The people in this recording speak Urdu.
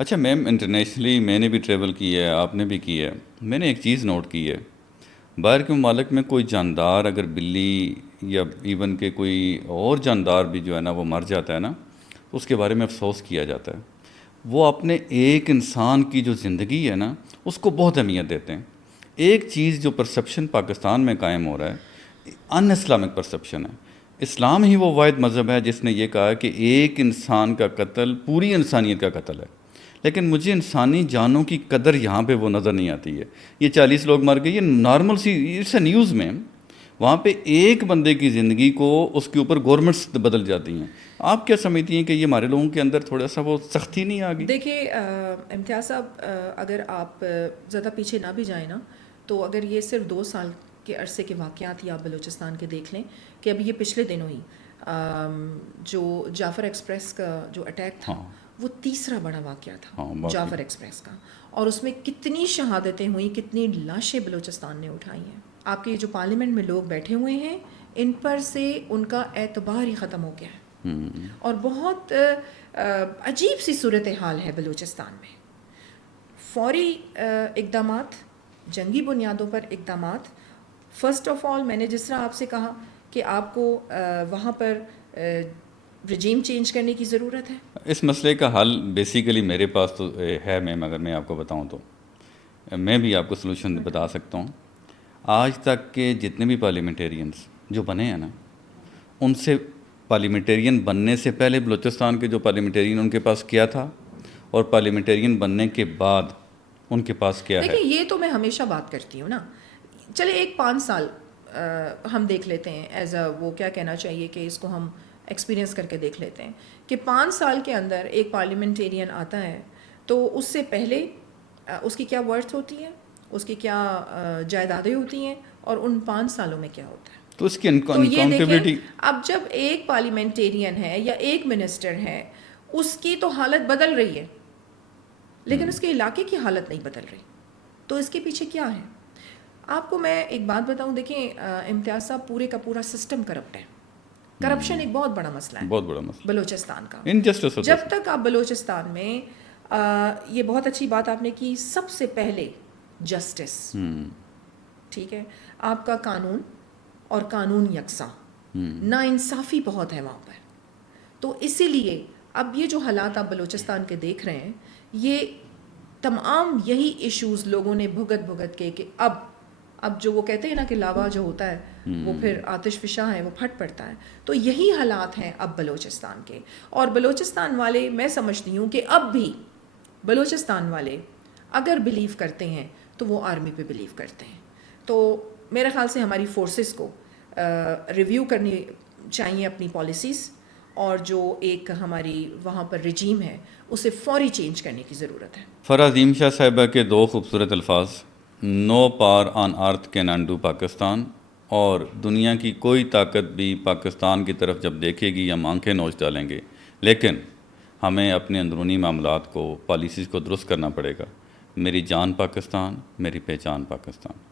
اچھا میم، انٹرنیشنلی میں نے بھی ٹریول کی ہے، آپ نے بھی کی ہے. میں نے ایک چیز نوٹ کی ہے، باہر کے ممالک میں کوئی جاندار اگر بلی یا ایون کہ کوئی اور جاندار بھی جو ہے نا وہ مر جاتا ہے نا، تو اس کے بارے میں افسوس کیا جاتا ہے. وہ اپنے ایک انسان کی جو زندگی ہے نا اس کو بہت اہمیت دیتے ہیں. ایک چیز جو پرسیپشن پاکستان میں قائم ہو رہا ہے، ان اسلامک پرسیپشن ہے. اسلام ہی وہ واحد مذہب ہے جس نے یہ کہا کہ ایک انسان کا قتل پوری انسانیت کا قتل ہے. لیکن مجھے انسانی جانوں کی قدر یہاں پہ وہ نظر نہیں آتی ہے. یہ 40 لوگ مر گئے، یہ نارمل سی اٹس اے نیوز میں. وہاں پہ ایک بندے کی زندگی کو اس کے اوپر گورنمنٹس بدل جاتی ہیں. آپ کیا سمجھتی ہیں کہ یہ ہمارے لوگوں کے اندر تھوڑا سا وہ سختی نہیں آ گئی؟ دیکھیے امتیاز صاحب، اگر آپ زیادہ پیچھے نہ بھی جائیں نا، تو اگر یہ صرف 2 سال کے عرصے کے واقعات ہی آپ بلوچستان کے دیکھ لیں کہ ابھی یہ پچھلے دنوں ہی جو جعفر ایکسپریس کا جو اٹیک تھا، وہ تیسرا بڑا واقعہ تھا جعفر ایکسپریس کا، اور اس میں کتنی شہادتیں ہوئیں، کتنی لاشیں بلوچستان نے اٹھائی ہیں. آپ کے جو پارلیمنٹ میں لوگ بیٹھے ہوئے ہیں، ان پر سے ان کا اعتبار ہی ختم ہو گیا ہے. اور بہت عجیب سی صورتحال ہے بلوچستان میں. فوری اقدامات، جنگی بنیادوں پر اقدامات. فرسٹ آف آل میں نے جس طرح آپ سے کہا کہ آپ کو وہاں پر رجیم چینج کرنے کی ضرورت ہے. اس مسئلے کا حل بیسیکلی میرے پاس تو ہے میم. اگر میں آپ کو بتاؤں تو میں بھی آپ کو سلوشن بتا سکتا ہوں. آج تک کے جتنے بھی پارلیمنٹیرینس جو بنے ہیں نا، ان سے پارلیمنٹیرین بننے سے پہلے بلوچستان کے جو پارلیمنٹیرین ان کے پاس کیا تھا، اور پارلیمنٹیرین بننے کے بعد ان کے پاس کیا ہے. دیکھیں، یہ تو میں ہمیشہ بات کرتی ہوں نا. چلے ایک 5 سال ہم دیکھ لیتے ہیں ایز اے، وہ کیا کہنا چاہیے کہ اس کو ہم ایکسپیرینس کر کے دیکھ لیتے ہیں کہ 5 سال کے اندر ایک پارلیمنٹیرین آتا ہے تو اس سے پہلے اس کی کیا ورتھ ہوتی ہے، اس کی کیا جائیدادیں ہوتی ہیں، اور ان 5 سالوں میں کیا ہوتا ہے. تو اس کی تو یہ دیکھیں، اکاؤنٹیبلٹی. اب جب ایک پارلیمنٹیرین ہے یا ایک منسٹر ہے، اس کی تو حالت بدل رہی ہے، لیکن اس کے علاقے کی حالت نہیں بدل رہی. تو اس کے پیچھے کیا ہے؟ آپ کو میں ایک بات بتاؤں. دیکھیں امتیاز صاحب، پورے کا پورا سسٹم کرپٹ ہے. کرپشن ایک بہت بڑا مسئلہ ہے، بہت بڑا مسئلہ بلوچستان کا. انجسٹس ہوتا جب تک آپ بلوچستان میں یہ بہت اچھی بات آپ نے کی، سب سے پہلے جسٹس، ٹھیک ہے، آپ کا قانون اور قانون یکساں. نا انصافی بہت ہے وہاں پر. تو اسی لیے اب یہ جو حالات آپ بلوچستان کے دیکھ رہے ہیں، یہ تمام یہی ایشوز لوگوں نے بھگت بھگت کے کہ اب جو وہ کہتے ہیں نا کہ لاوا جو ہوتا ہے وہ پھر آتش فشاں ہے، وہ پھٹ پڑتا ہے. تو یہی حالات ہیں اب بلوچستان کے. اور بلوچستان والے، میں سمجھتی ہوں کہ اب بھی بلوچستان والے اگر بلیو کرتے ہیں تو وہ آرمی پہ بلیو کرتے ہیں. تو میرے خیال سے ہماری فورسز کو ریویو کرنی چاہیے اپنی پالیسیز، اور جو ایک ہماری وہاں پر رجیم ہے اسے فوری چینج کرنے کی ضرورت ہے. فرا عظیم شاہ صاحبہ کے 2 خوبصورت الفاظ، نو پار آن ارتھ کین انڈو پاکستان. اور دنیا کی کوئی طاقت بھی پاکستان کی طرف جب دیکھے گی ہم آنکھیں نوچ ڈالیں گے، لیکن ہمیں اپنے اندرونی معاملات کو، پالیسیز کو درست کرنا پڑے گا. میری جان پاکستان، میری پہچان پاکستان.